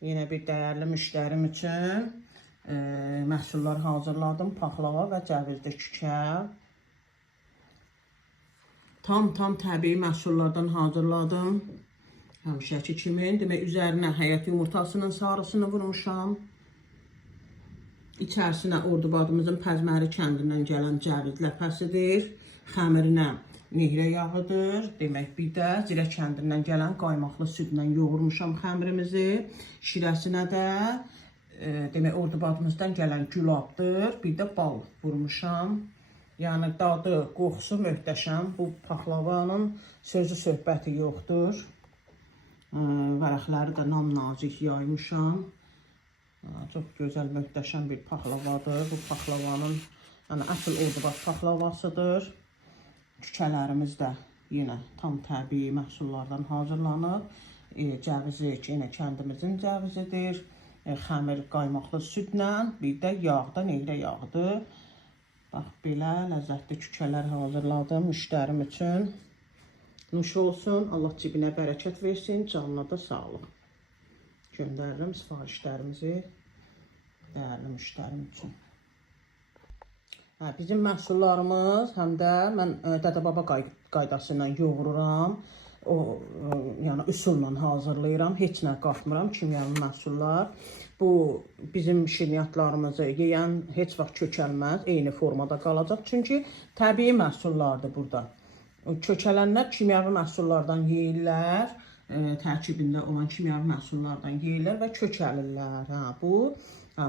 Yine bir dəyərli müştərim üçün məhsullar hazırladım. Paxlava və cəvizli kükə. Tam təbii məhsullardan hazırladım. Həmişəki kimi. Demək, üzərinə həyət yumurtasının sarısını vurmuşam. İçərisinə Ordubadımızın Pəzməri kəndindən gələn cəviz ləpəsidir. Xəmirinə nehrə yağıdır. Demək, bir də Zirə kəndindən gələn qaymaqlı südlə yoğurmuşam xəmirimizi. Şirəsinə də demək, Ordubadımızdan gələn gülabdır. Bir də bal vurmuşam. Yəni dadı, qoxusu möhtəşəm. Bu paxlavanın sözü söhbəti yoxdur. Vərəqləri də nam-nazik yaymışam. Çox gözəl, möhtəşəm bir paxlavadır. Bu paxlavanın əsl Ordubad paxlavasıdır. Kükələrimiz də yenə tam təbii məhsullardan hazırlanıb. Cəvizi yenə kəndimizin cəvizidir. Xəmir qaymaqlı südlə, bir də yağda nehrə yağıdır. Bax, belə ləzzətli kükələr hazırladım müştərim üçün. Nuş olsun, Allah cibinə bərəkət versin, canına da sağlıq. Göndərirəm sifarişlərimizi dəyərli müştərim üçün. Bizim məhsullarımız həm də mən dədə-baba qaydası ilə yoğururam. Yəni üsulla hazırlayıram, heç nə qatmıram, kimyəvi məhsullar. Bu bizim şirniyyatlarımızı yeyən heç vaxt kökəlməz, eyni formada qalacaq. Çünki təbii məhsullardır burada. Kökələnlər kimyəvi məhsullardan yeyirlər, tərkibində olan kimyəvi məhsullardan yeyirlər və kökəlirlər.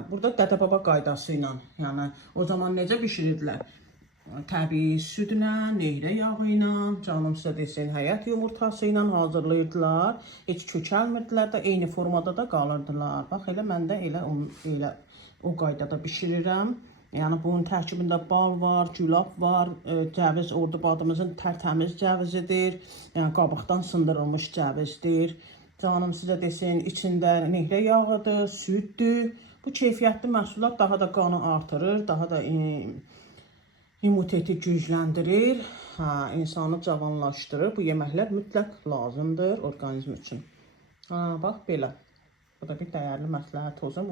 Burada dədə-baba qaydası ilə, yəni o zaman necə bişirirdilər? Təbii südlə, nehrə yağı ilə, canım sizə desin, həyət yumurtası ilə hazırlayırdılar. Heç kökəlmirdilər də, eyni formada da qalırdılar. Bax, elə mən də elə o qaydada bişirirəm. Yəni bunun tərkibində bal var, gülab var, cəviz Ordubadımızın tərtəmiz cəvizidir. Yəni qabıqdan sındırılmış cəvizdir. Canım sizə desin, içində nehrə yağıdır, süddür. Bu keyfiyyətli məhsullar daha da qanı artırır, daha da immuniteti gücləndirir, insanı cavanlaşdırır. Bu yeməklər mütləq lazımdır orqanizm üçün. Bax, belə. Bu da bir dəyərli məsləhət olsun.